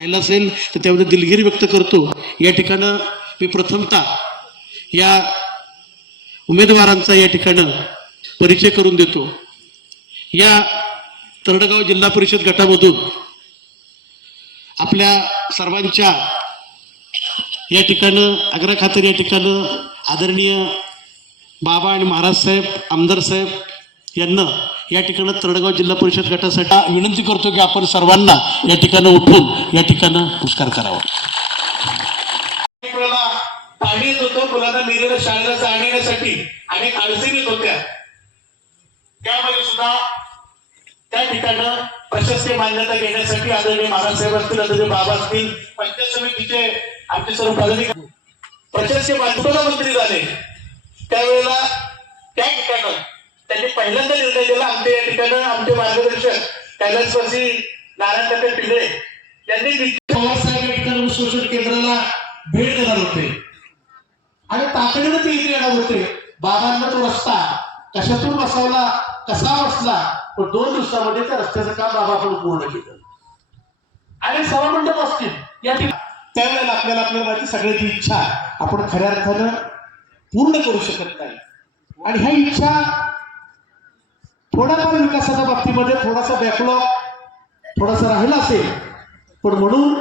राहिला असेल तर त्यामध्ये दिलगिरी व्यक्त करतो। या ठिकाणी मी प्रथमतः या उमेदवारांचा या ठिकाणी परिचय करून देतो। या तरडगाव जिल्हा परिषद गटामधून आपल्या सर्वांच्या या ठिकाणी आग्रहाखातर या ठिकाणी आदरणीय बाबा आणि महाराज साहेब आमदार साहेब यांना या ठिकाणी तरडगाव जिल्हा परिषद गटासाठी विनंती करतो की आपण सर्वांना या ठिकाणी उठून या ठिकाणी नमस्कार करावा। पाणी येत होतं, मुलांना मिरेला शाळेला जाण्यासाठी अनेक अडचणी येत होत्या। त्यामध्ये सुद्धा त्या ठिकाणी प्रशासकीय मान्यता घेण्यासाठी आदरणीय महाराज साहेब असतील, आदरणीय बाबा असतील, पंचायत समितीचे आमचे सर्व पदाधिकारी प्रशासकीय मान्यता मंत्री झाले त्यावेळेला त्या ठिकाणी त्यांनी पहिल्यांदा निर्णय दिला। आमच्या या ठिकाणी आमचे मार्गदर्शक कैलासवासी नारायण पिंगळे यांनी पवार साहेब या ठिकाणी शोषण केंद्राला भेट देणार होते आणि तातडीने ते इथे येणार होते। बाबांना तो रस्ता कशातून बसवला कसा बसला पण 2 दिवसामध्ये त्या रस्त्याचं काम बाबाकडून पूर्ण केलं आणि सभा मंडप असतील या ठिकाणी। त्यावेळेला आपल्याला माहिती सगळ्याची इच्छा आपण खऱ्या अर्थानं पूर्ण करू शकत नाही आणि ह्या इच्छा थोड्याफार विकासाच्या बाबतीमध्ये थोडासा बॅकलॉग थोडासा राहिला असेल पण म्हणून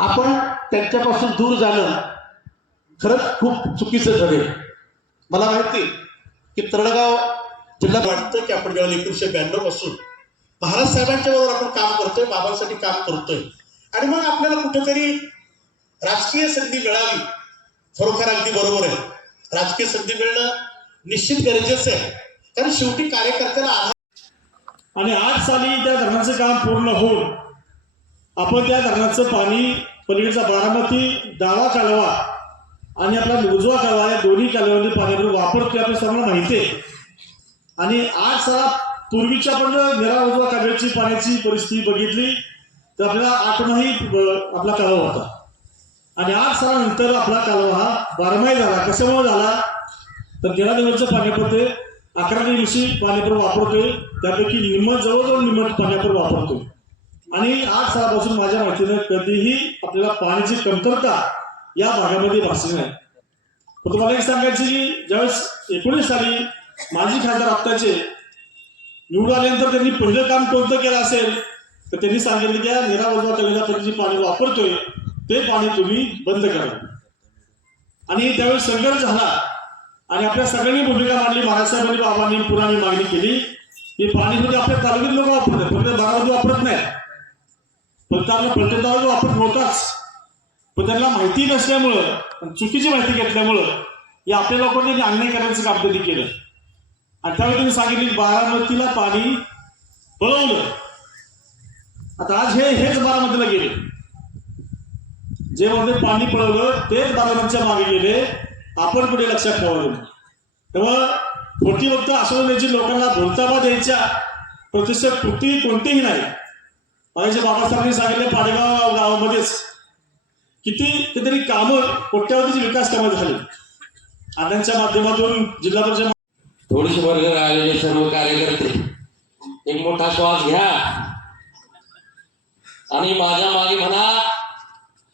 आपण त्यांच्यापासून दूर जाणं खरंच खूप चुकीचं ठरेल। मला माहिती की तरडगाव जिल्हा वाटतं की आपण जेव्हा 1992 पासून महाराज साहेबांच्या बरोबर आपण काम करतोय, बाबांसाठी काम करतोय आणि मग आपल्याला कुठेतरी राजकीय संधी मिळावी। खरोखर अगदी बरोबर आहे, राजकीय संधी मिळणं निश्चित गरजेचं आहे कारण शेवटी कार्यकर्त्याला आणि 8 साली त्या धरणाचं काम पूर्ण होऊन आपण त्या धरणाचं पाणी पलीकडचा बारामती डावा कालवा आणि आपला उजवा कालवा या दोन्ही कालव्यामध्ये पाण्याबरोबर वापरतो आपल्या सर्वांना माहिती आहे। आणि 8 सालापूर्वीच्या आपण निरा उजवा कालव्याची पाण्याची परिस्थिती बघितली तर आपल्याला आठवणाही आपला कालवा होता आणि 8 सालानंतर आपला कालवा हा बारमाही झाला। कशामुळे झाला तर गेल्या दिवसचं पाण्यापुरते 11 दिवशी पाण्यापूर वापरतोय त्यापैकी निम्म जवळजवळ निम्म पाण्यापूर वापरतोय आणि 8 सालापासून माझ्या माहितीनं कधीही आपल्याला पाण्याची कमतरता या भागामध्ये भासली नाही। पण तुम्हाला एक सांगायचं की ज्यावेळेस 19 साली माजी खासदार आत्ताचे निवडून आल्यानंतर त्यांनी पहिलं काम कोणतं केलं असेल तर त्यांनी सांगितलं की या निरा उजवा कालव्याला जे पाणी वापरतोय ते पाणी तुम्ही बंद करा आणि त्यावेळेस संघर्ष झाला आणि आपल्या सगळ्यांनी भूमिका मांडली। महाराजसाहेबांनी बाबांनी पुराणी मागणी केली की पाणी म्हणजे आपल्या तालुक्यात लोक वापरतात फक्त बारामध्ये वापरत नाही, फक्त आपल्या प्रत्येक तालुक्यात वापरत नव्हताच पण त्यांना माहिती नसल्यामुळं चुकीची माहिती घेतल्यामुळं या आपल्या लोकांनी अन्याय करण्याचं काम त्यांनी केलं आणि त्यावेळी त्यांनी सांगितले बारामतीला पाणी पळवलं। आता आज हेच बारामतीला गेले, जे मध्ये पाणी पळवलं तेच बारामतीच्या मागे गेले, आपण कुठे लक्षात ठेवावं। तेव्हा खोटी वक्त असवण्याची लोकांना बोलताबा द्यायच्या प्रतिष्ठित कृती कोणतीही नाही। माझे बाबासाहेबांनी सांगितले पाडेगाव गावामध्येच कितीतरी कामं कोट्यावधीची विकास कामं झाली आदांच्या माध्यमातून जिल्हा परिषद। थोडीशी वर्ग राहिलेले सर्व कार्यकर्ते एक मोठा श्वास घ्या आणि माझ्या मागे म्हणा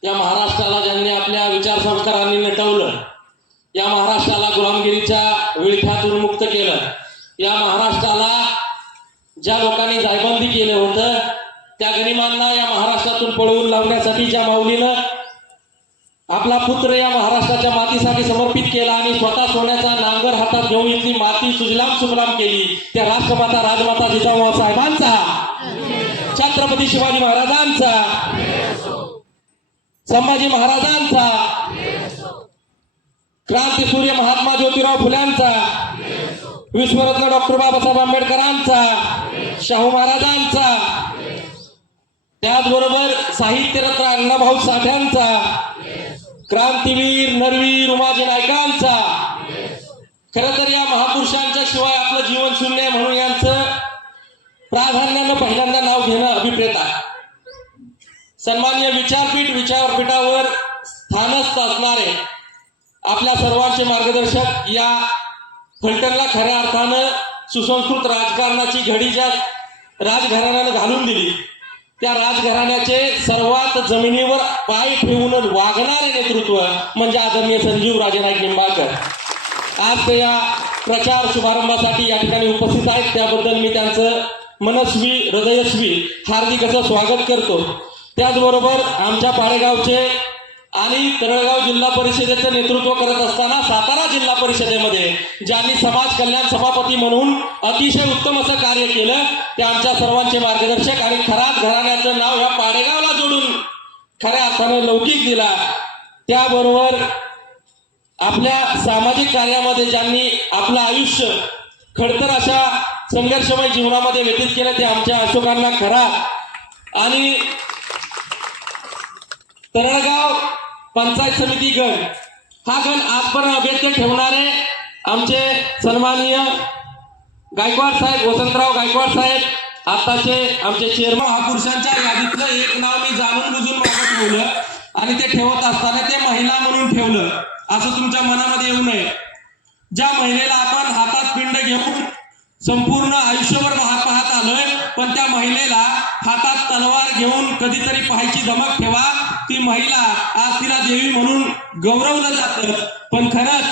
या महाराष्ट्राला ज्यांनी आपल्या विचार संस्कारांनी नटवलं, या महाराष्ट्राला गुलामगिरीच्या विळख्यातून मुक्त केलं, या महाराष्ट्राला ज्या लोकांनी जायबंदी केलं होतं त्या गनिमांना या महाराष्ट्रातून पळवून लावण्यासाठी ज्या माऊलीनं आपला पुत्र या महाराष्ट्राच्या मातीसाठी समर्पित केला आणि स्वतः सोन्याचा नांगर हातात घेऊन इथली माती सुजलाम सुफलाम केली त्या राष्ट्रमाता राजमाता जिजाऊ साहेबांचा, छत्रपती शिवाजी महाराजांचा, संभाजी महाराजांचा, क्रांतीसूर्य महात्मा ज्योतिराव फुल्यांचा, विश्वरत्न डॉक्टर बाबासाहेब आंबेडकरांचा, शाहू महाराजांचा, त्याचबरोबर साहित्यरत्न अण्णाभाऊ साठ्यांचा, क्रांतीवीर नरवीर उमाजी नायकांचा। खरं तर या महापुरुषांच्या शिवाय आपलं जीवन शून्य आहे म्हणून यांचं प्राधान्यानं पहिल्यांदा नाव घेणं अभिप्रेत आहे। सन्माननीय विचारपीठावर स्थानस्थ असणारे आपल्या सर्वांचे मार्गदर्शक या फलटणला खऱ्या अर्थानं सुसंस्कृत राजकारणाची घडी ज्या राजघराण्यानं घालून दिली त्या राजघराण्याचे सर्वात जमिनीवर पाय ठेवून वागणारे नेतृत्व म्हणजे आदरणीय संजीवराजे नाईक निंबाळकर. आज ते या प्रचार शुभारंभासाठी या ठिकाणी उपस्थित आहेत, त्याबद्दल मी त्यांचं मनस्वी हृदयस्वी हार्दिक असं स्वागत करतो. त्याचबरोबर आमच्या पाडेगावचे आणि तळेगाव जिल्हा परिषदेचं नेतृत्व करत असताना सातारा जिल्हा परिषदेमध्ये ज्यांनी समाज कल्याण सभापती म्हणून अतिशय उत्तम असं कार्य केलं ते आमच्या सर्वांचे मार्गदर्शक आणि खरात घराण्याचं नाव या पाडेगावला जोडून खऱ्या अर्थानं लौकिक दिला. त्याबरोबर आपल्या सामाजिक कार्यामध्ये ज्यांनी आपलं आयुष्य खडतर अशा संघर्षमय जीवनामध्ये व्यतीत केलं ते आमच्या अशोकांना खरात आणि तरळगाव पंचायत समिती गण हा गण आज पण अभेद्य ठेवणारे आमचे सन्माननीय गायकवाड साहेब वसंतराव गायकवाड साहेब आताचे आमचे चेअरमन. महापुरुषांच्या यादीतलं एक नाव मी जाणून बुजून मागं ठेवलं आणि ते ठेवत असताना ते महिला म्हणून ठेवलं असं तुमच्या मनामध्ये येऊ नये. ज्या महिलेला आपण हातात पिंड घेऊन संपूर्ण आयुष्यभर पाहत आलोय पण त्या महिलेला हातात तलवार घेऊन कधीतरी पाहायची धमक ठेवा. ती महिला आज तिला देवी म्हणून गौरवलं जातं पण खरंच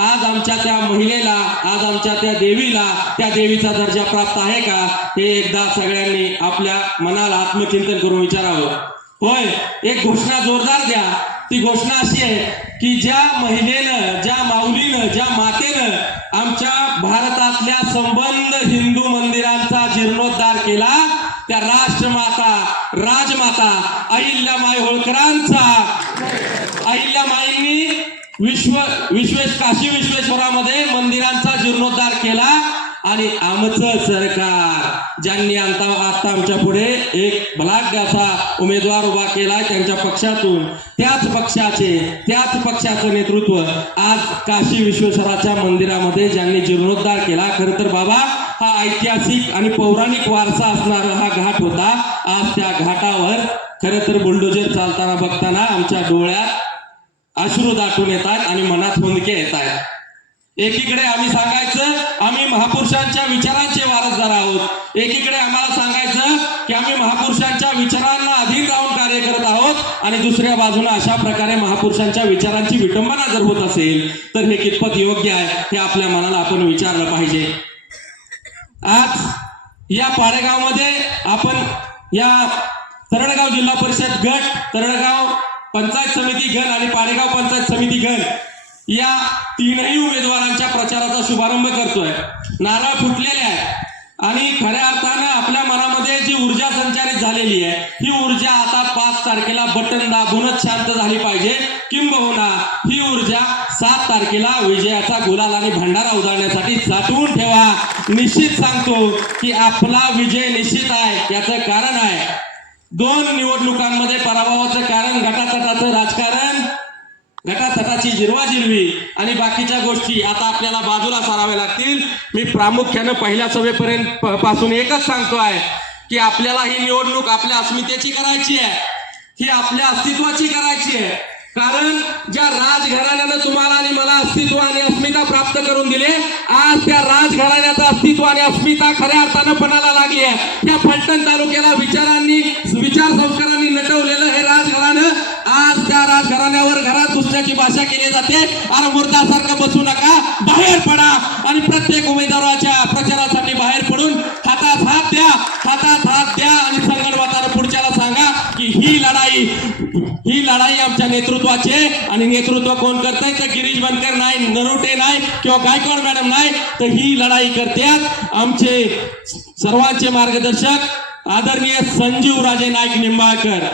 आज आमच्या त्या महिलेला आज आमच्या त्या देवीचा दर्जा प्राप्त आहे का हे एकदा सगळ्यांनी आपल्या मनाला आत्मचिंतन करून विचारावं. होय, एक घोषणा जोरदार द्या. ती घोषणा अशी आहे की ज्या महिलेनं ज्या माऊलीनं ज्या मातेनं आमच्या भारतातल्या संबंध हिंदू मंदिरांचा जीर्णोद्धार केला त्या राष्ट्रमाता राजमाता अहिल्यामाई होळकरांचा अहिल्यामाईंनी काशी विश्वेश्वरामध्ये मंदिरांचा जीर्णोद्धार केला आणि आमचं सरकार ज्यांनी आता आमच्या पुढे एक बलाढ्य असा उमेदवार उभा केला त्यांच्या पक्षातून त्याच पक्षाचं नेतृत्व आज काशी विश्वेश्वराच्या मंदिरामध्ये ज्यांनी जीर्णोद्धार केला. खरं तर बाबा हा ऐतिहासिक आणि पौराणिक वारसा असणारा हा घाट होता. आज त्या घाटावर खरं तर बुलडोजर चालताना बघताना आमच्या डोळ्यात अश्रू दाटून येतात आणि मनात हुंदके येत आहेत. एकीकडे आम्ही सांगायचं आम्ही महापुरुषांच्या विचारांचे वारसदार आहोत, एकीकडे आम्हाला सांगायचं की आम्ही महापुरुषांच्या विचारांना अधीन राहून कार्य करत आहोत आणि दुसऱ्या बाजूला अशा प्रकारे महापुरुषांच्या विचारांची विटंबना जर होत असेल तर हे कितपत योग्य आहे हे आपल्या मनाला आपण विचारलं पाहिजे. आज या पाडेगावमध्ये आपण या तरळगाव जिल्हा परिषद गट तरळगाव पंचायत समिती गण आणि पाडेगाव पंचायत समिती गण या तीनही उमेदवारांच्या प्रचाराचा शुभारंभ करतोय. नारळ फुटलेले आहे आणि खऱ्या अर्थानं आपल्या मनामध्ये जी ऊर्जा संचारित झालेली आहे ही ऊर्जा आता 5 तारखेला बटन दाबूनच शांत झाली पाहिजे. किंबहुना ही ऊर्जा 7 तारखेला विजयाचा गुलाल आणि भंडारा उधळण्यासाठी साठवून ठेवा. निश्चित सांगतो की आपला विजय निश्चित आहे. याचं कारण आहे 2 निवडणुकांमध्ये पराभवाचं कारण गटातटाचं राजकारण, गटातटाची जिरवाजिरवी आणि बाकीच्या गोष्टी आता आपल्याला बाजूला साराव्या लागतील. मी प्रामुख्यानं पहिल्या सभेपर्यंत पासून एकच सांगतोय की आपल्याला ही निवडणूक आपल्या अस्मितेची करायची आहे, ही आपल्या अस्तित्वाची करायची आहे. कारण ज्या राजघराण्यानं तुम्हाला आणि मला अस्तित्व आणि अस्मिता प्राप्त करून दिले आज त्या राजघराण्याचं अस्तित्व आणि अस्मिता खऱ्या अर्थानं पणाला लागली आहे. या फलटण तालुक्याला विचार संस्कारांनी नटवलेलं हे राजघराणं आज त्या राजघराण्यावर घरात घुसण्याची भाषा केली जाते. अरे मुर्दासारखं बसू नका, बाहेर पडा आणि प्रत्येक उमेदवाराच्या प्रचारासाठी बाहेर पडून हातात हात द्या आणि संगणमतानं पुढच्याला सांगा की ही लढाई आमच्या नेतृत्वाचे आणि नेतृत्व कोण करताय तर गिरीश बनकर नाही, नरोटे नाही किंवा गायकवाड मॅडम नाही तर ही लढाई करतात आमचे सर्वांचे मार्गदर्शक आदरणीय संजीवराजे नाईक निंबाळकर.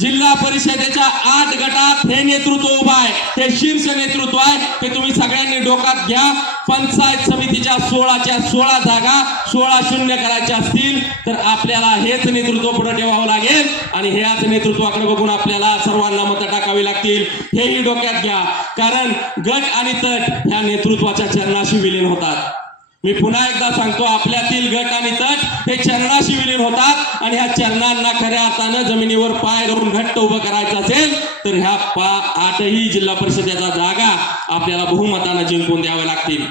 जिल्हा परिषदेच्या 8 गटात हे नेतृत्व उभा आहे, हे शीर्ष नेतृत्व आहे. ते तुम्ही सगळ्यांनी डोक्यात घ्या. पंचायत समितीच्या 16च्या 16 जागा 16-0 करायच्या असतील तर आपल्याला हेच नेतृत्व पुढे ठेवावं लागेल आणि ह्याच नेतृत्वाकडे बघून आपल्याला सर्वांना मतं टाकावी लागतील. हेही डोक्यात घ्या. कारण गट आणि तट ह्या नेतृत्वाच्या चरणाशी विलीन होतात. मी पुन्हा एकदा सांगतो आपल्यातील गट आणि तट हे चरणाशी विलीन होतात आणि ह्या चरणांना खऱ्या अर्थानं जमिनीवर पाय धरून घट्ट उभं करायचं असेल तर ह्या 8ही जिल्हा परिषदेच्या जागा आपल्याला बहुमतानं जिंकून द्याव्या लागतील.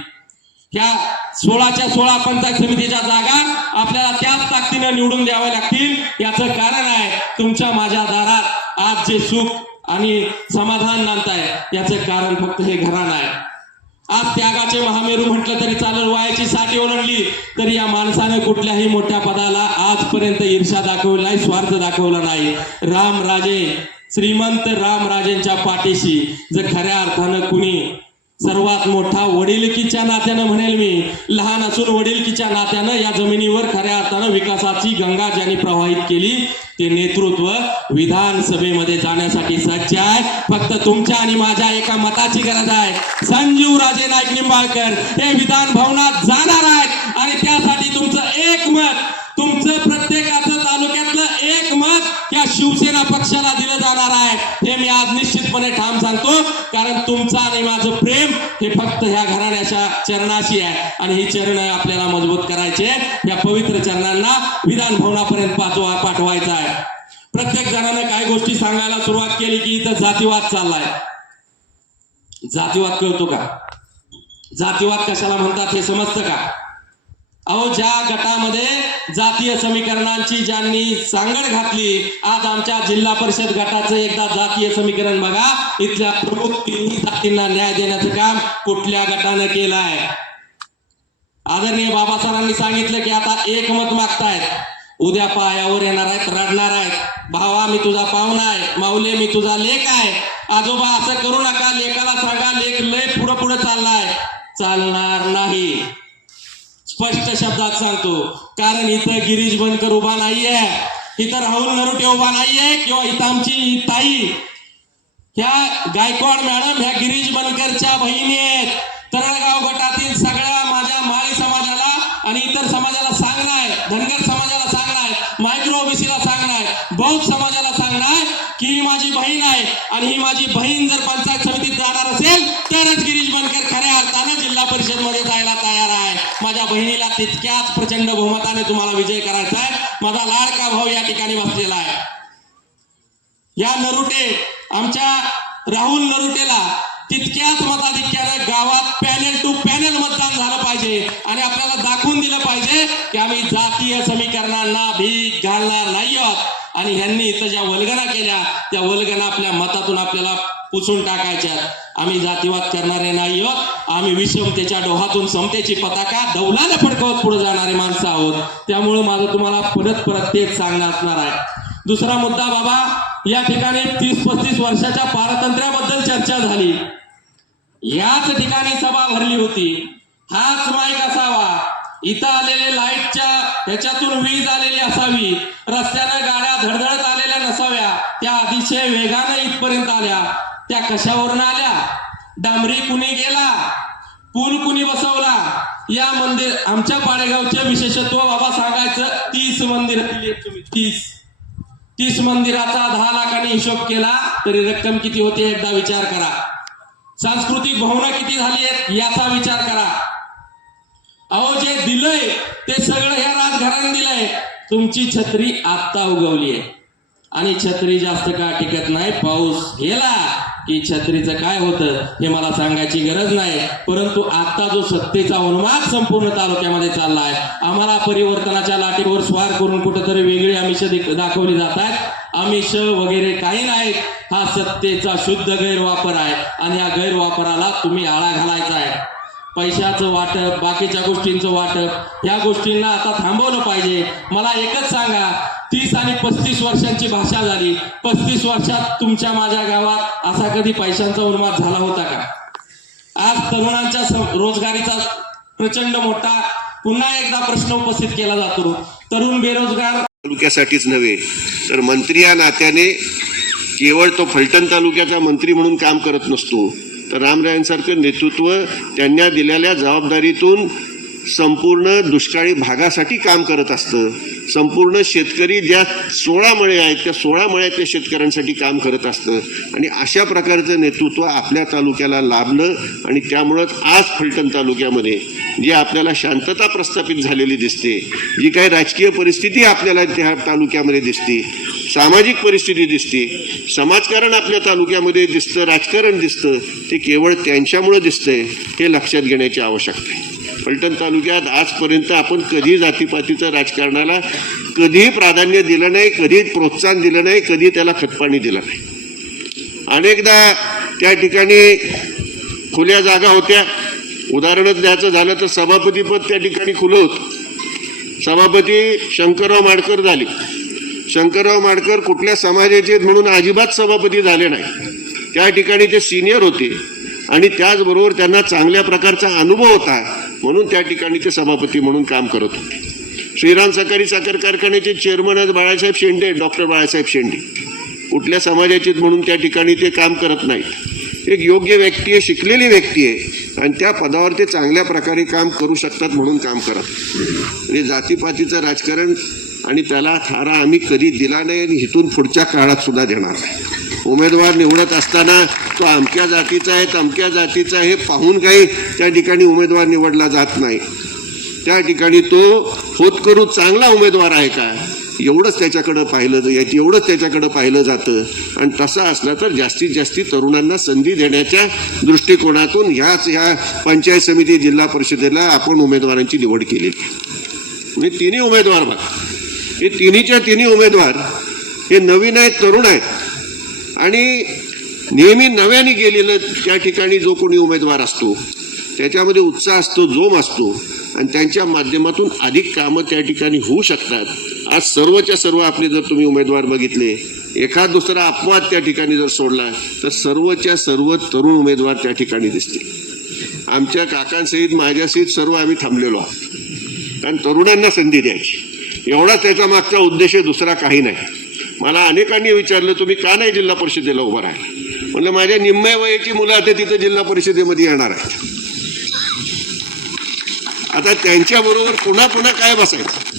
ह्या 16च्या 16 पंचायत समितीच्या जागा आपल्याला त्याच ताकदीनं निवडून द्याव्या लागतील. याचं कारण आहे तुमच्या माझ्या दारात आज जे सुख आणि समाधान नांदताय याचं कारण फक्त हे घराणं आहे. आज त्यागाचे महामेरू म्हटलं तरी चालेल, वयाची 60 ओलांडली तरी या माणसानं कुठल्याही मोठ्या पदाला आजपर्यंत ईर्ष्या दाखवली नाही, स्वार्थ दाखवला नाही. रामराजे, श्रीमंत रामराजेंच्या पाठीशी जर खऱ्या अर्थानं कुणी सर्वात मोठा वडिलकीच्या नात्यानं म्हणेल मी, लहान असून वडिलकीच्या नात्यानं या जमिनीवर खऱ्या अर्थानं विकासाची गंगा ज्यांनी प्रवाहित केली ते नेतृत्व विधानसभेमध्ये जाण्यासाठी सज्ज आहे. फक्त तुमच्या आणि माझ्या एका मताची गरज आहे. संजीव राजे नाईक निंबाळकर हे विधान भवनात जाणार आहेत आणि त्यासाठी तुमचं एक मत, तुमचं प्रत्येकाचं तालुक्यातलं एक मत या शिवसेना पक्षाला दिलं जाणार आहे. हे मी आज निश्चितपणे ठाम सांगतो, कारण तुमचं आणि माझं प्रेम हे फक्त ह्या घराण्याच्या चरणाशी आहे आणि ही चरण आपल्याला मजबूत करायचे. या पवित्र चरणांना विधान भवनापर्यंत पाठवायचं आहे. प्रत्येक जणांना काही गोष्टी सांगायला सुरुवात केली की इथं जातीवाद चाललाय. जातीवाद कळतो का? जातीवाद कशाला म्हणतात हे समजतं का? अहो, ज्या गटामध्ये जातीय समीकरणांची ज्यांनी सांगड घातली, आज आमच्या जिल्हा परिषद गटाचं एकदा जातीय समीकरण बघा. इथल्या प्रमुख तिन्ही जातींना न्याय देण्याचं काम कुठल्या गटानं केलं आहे? आदरणीय बाबासाहेबांनी सांगितलं की आता एक मत मागतायत, उद्या पायावर येणार आहेत, रडणार आहेत. भावा मी तुझा पाहुणा आहे, माऊले मी तुझा लेक आहे. आजोबा असं करू नका, लेकाला सांगा लेक लय पुढं पुढं चाललाय. चालणार नाही, स्पष्ट शब्दात सांगतो. कारण इथं गिरीश बनकर उभा नाहीये, इथं राहुल नरुटे उभा नाहीये, किंवा इथं आमची ताई ह्या गायकवाड मॅडम ह्या गिरीश बनकरच्या बहिणी आहेत. तरळगाव गटातील सगळ्या माझ्या माळी समाजाला आणि इतर समाजाला सांगणं आहे, धनगर समाजाला सांगणं आहे, मायक्रो ओबीसीला सांगणं आहे, बौद्ध समाजाला सांगणं आहे की ही माझी बहीण आहे आणि ही माझी बहीण जर पंचायत समितीत जाणार असेल तरच गिरीश बनकर खऱ्या अर्थानं जिल्हा परिषद मध्ये जायला तयार आहे. माझ्या बहिणीला तितक्याच प्रचंड बहुमताने तुम्हाला विजय करायचा आहे. माझा लाडका भाऊ या ठिकाणी बसलेला आहे. या नरुटे आमच्या राहुल नरुटेला तितक्याच मताधिक्यानं गावात पॅनल टू पॅनल मतदान झालं पाहिजे आणि आपल्याला दाखवून दिलं पाहिजे की आम्ही जातीय समीकरणांना भीक घालणार नाही आहोत आणि ह्यांनी इथं ज्या वल्गना केल्या त्या वल्गना आपल्या मतातून आपल्याला पुसून टाकायच्या. आम्ही जातीवाद करणारे नाही आहोत. आम्ही विषमतेच्या डोहातून समतेची पताका दौलाने फडकवत पुढे जाणारे माणसं आहोत. त्यामुळे माझं तुम्हाला परत तेच सांगणं असणार आहे. दुसरा मुद्दा बाबा, या ठिकाणी 30-35 वर्षाच्या पारतंत्र्याबद्दल चर्चा झाली. याच ठिकाणी सभा भरली होती. हाच माईक असावा, इथं आलेले लाईटच्या ह्याच्यातून वीज आलेली असावी, रस्त्यानं गाड्या धडधडत आलेल्या नसाव्या, त्या अतिशय वेगानं इथपर्यंत आल्या. त्या कशावरून आल्या? डांबरी कुणी गेला, पूल कुणी बसवला? या मंदिर आमच्या पाडेगावचे विशेषत्व बाबा सांगायचं, 30 मंदिर दिली तुम्ही. 30 मंदिराचा 10 लाखांनी हिशोब केला तरी रक्कम किती होते एकदा विचार करा. सांस्कृतिक भवनं किती झाली आहेत याचा विचार करा. अहो, जे दिलंय ते सगळं ह्या राजघराने दिलंय. तुमची छत्री आत्ता उगवली आहे आणि छत्री जास्त काळ टिकत नाही. पाऊस गेला की छत्रीचं काय होतं हे मला सांगायची गरज नाही. परंतु आता जो सत्तेचा उन्माद संपूर्ण तालुक्यामध्ये चालला आहे, आम्हाला परिवर्तनाच्या लाटेवर स्वार करून कुठेतरी वेगळी आमिष दाखवली जात आहेत. आमिष वगैरे काही नाहीत. हा सत्तेचा शुद्ध गैरवापर आहे आणि या गैरवापराला तुम्ही आळा घालायचा आहे. पैशाचं वाटप, बाकीच्या गोष्टींचं वाटप, ह्या गोष्टींना आता थांबवलं पाहिजे. मला एकच सांगा, 30 आणि 35 वर्षांची भाषा झाली. 35 वर्षात तुमच्या माझ्या गावात असा कधी पैशांचा उन्माद झाला होता का? आज तरुणांच्या रोजगारीचा प्रचंड मोठा पुन्हा एकदा प्रश्न उपस्थित केला जातो. तरुण बेरोजगार तालुक्यासाठीच नव्हे तर मंत्री या नात्याने केवळ तो फलटण तालुक्याचा मंत्री म्हणून काम करत नसतो, तर रामरायांसारखं नेतृत्व त्यांना दिलेल्या जबाबदारीतून संपूर्ण दुष्काळी भागासाठी काम करत असतं. संपूर्ण शेतकरी ज्या 16 मळे आहेत त्या 16 मळ्यातल्या शेतकऱ्यांसाठी काम करत असतं आणि अशा प्रकारचं नेतृत्व आपल्या तालुक्याला लाभलं आणि त्यामुळंच आज फलटण तालुक्यामध्ये जी आपल्याला शांतता प्रस्थापित झालेली दिसते, जी काही राजकीय परिस्थिती आपल्याला त्या तालुक्यामध्ये दिसते, सामाजिक परिस्थिती दिसते, समाजकारण आपल्या तालुक्यामध्ये दिसतं, राजकारण दिसतं, ते केवळ त्यांच्यामुळं दिसतंय हे लक्षात घेण्याची आवश्यकता आहे. फलटण तालुक्यात आजपर्यंत आपण कधी जातीपातीचं राजकारणाला कधीही प्राधान्य दिलं नाही, कधी प्रोत्साहन दिलं नाही, कधी त्याला खतपाणी दिलं नाही. अनेकदा त्या ठिकाणी खुल्या जागा होत्या. उदाहरणच द्यायचं झालं तर सभापतीपद त्या ठिकाणी खुलं होतं. सभापती शंकरराव माडकर झाले. शंकरराव माडकर कुठल्या समाजाचे म्हणून अजिबात सभापती झाले नाही. त्या ठिकाणी ते सिनियर होते आणि त्याचबरोबर त्यांना चांगल्या प्रकारचा अनुभव होता म्हणून त्या ठिकाणी ते सभापती म्हणून काम करत होते. श्रीराम सहकारी साखर कारखान्याचे चेअरमन आज बाळासाहेब शेंडे, डॉक्टर बाळासाहेब शेंडे कुठल्या समाजाचे म्हणून त्या ठिकाणी ते काम करत नाहीत. एक योग्य व्यक्ती आहे, शिकलेली व्यक्ती आहे आणि त्या पदावर ते चांगल्या प्रकारे काम करू शकतात म्हणून काम करत. म्हणजे जातीपातीचं राजकारण आणि त्याला थारा आम्ही कधी दिला नाही आणि इथून पुढच्या काळात सुद्धा देणार नाही. उमेदवार निवडत असताना तो अमक्या जातीचा आहे तमक्या जातीचा हे पाहून काही त्या ठिकाणी उमेदवार निवडला जात नाही. त्या ठिकाणी तो होतकरू चांगला उमेदवार आहे का एवढंच त्याच्याकडं पाहिलं जातं. आणि तसं असलं तर जास्तीत जास्त तरुणांना संधी देण्याच्या दृष्टिकोनातून ह्या पंचायत समिती जिल्हा परिषदेला आपण उमेदवारांची निवड केलेली. म्हणजे तिन्ही उमेदवार बघा, हे तिन्ही उमेदवार हे नवीन आहेत, तरुण आहेत आणि नेहमी नव्याने गेलेलं त्या ठिकाणी जो कोणी उमेदवार असतो त्याच्यामध्ये उत्साह असतो, जोम असतो आणि त्यांच्या माध्यमातून अधिक कामं त्या ठिकाणी होऊ शकतात. आज सर्वच्या सर्व आपले जर तुम्ही उमेदवार बघितले, एखाद दुसरा अपवाद त्या ठिकाणी जर सोडला तर सर्वच्या सर्व तरुण उमेदवार त्या ठिकाणी दिसतील. आमच्या काकांसहित माझ्यासहित सर्व आम्ही थांबलेलो आहोत कारण तरुणांना संधी द्यायची एवढाच त्याचा मागचा उद्देश आहे, दुसरा काही नाही. मला अनेकांनी विचारलं तुम्ही का नाही जिल्हा परिषदेला उभं राहिला. म्हणलं माझ्या निम्म्या वयाची मुलं आता तिथं जिल्हा परिषदेमध्ये येणार आहेत. आता त्यांच्याबरोबर पुन्हा काय बसायचं.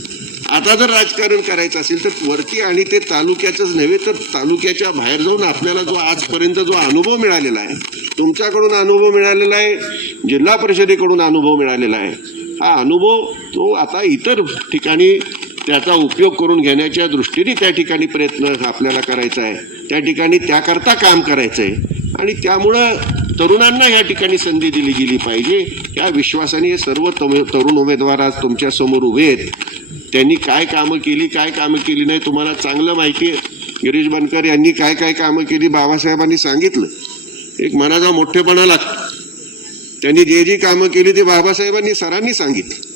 आता जर राजकारण करायचं असेल तर वरती आणि ते तालुक्याचंच नव्हे तर तालुक्याच्या बाहेर जाऊन आपल्याला जो आजपर्यंत जो अनुभव मिळालेला आहे, तुमच्याकडून अनुभव मिळालेला आहे, जिल्हा परिषदेकडून अनुभव मिळालेला आहे, हा अनुभव तो आता इतर ठिकाणी त्याचा उपयोग करून घेण्याच्या दृष्टीने त्या ठिकाणी प्रयत्न आपल्याला करायचा आहे. त्या ठिकाणी त्याकरता काम करायचं आहे आणि त्यामुळं तरुणांना या ठिकाणी संधी दिली गेली पाहिजे या विश्वासाने हे सर्व तरुण उमेदवार आज तुमच्या समोर उभे आहेत. त्यांनी काय कामं केली नाही तुम्हाला चांगलं माहिती आहे. गिरीश बनकर यांनी काय कामं केली बाबासाहेबांनी सांगितलं. एक मनाचा मोठेपणा लागतो. त्यांनी जे कामं केली ते बाबासाहेबांनी सरांनी सांगितली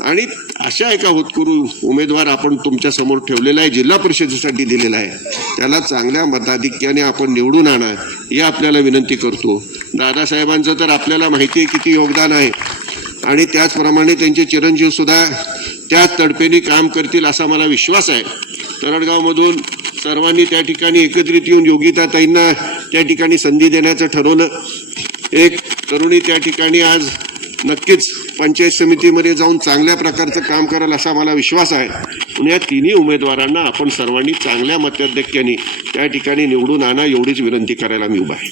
आणि अशा एका होतकरू उमेदवार आपण तुमच्या समोर ठेवलेला आहे, जिल्हा परिषदेसाठी दिलेला आहे. त्याला चांगल्या मताधिक्याने आपण निवडून आणा ही आपल्याला विनंती करतो. दादासाहेबांचं तर आपल्याला माहिती आहे किती योगदान आहे आणि त्याचप्रमाणे त्यांचे चिरंजीव सुद्धा त्याच तडफेने काम करतील असा मला विश्वास आहे. तरडगावमधून सर्वांनी त्या ठिकाणी एकत्रित येऊन योगिताताईंना त्या ठिकाणी संधी देण्याचं ठरवलं. एक तरुणी त्या ठिकाणी आज नक्कीच पंचायत समितीमध्ये जाऊन चांगल्या प्रकारचं काम करेल असा मला विश्वास आहे. म्हणून या तिन्ही उमेदवारांना आपण सर्वांनी चांगल्या मताधिक्याने त्या ठिकाणी निवडून आणा एवढीच विनंती करायला मी उभा आहे.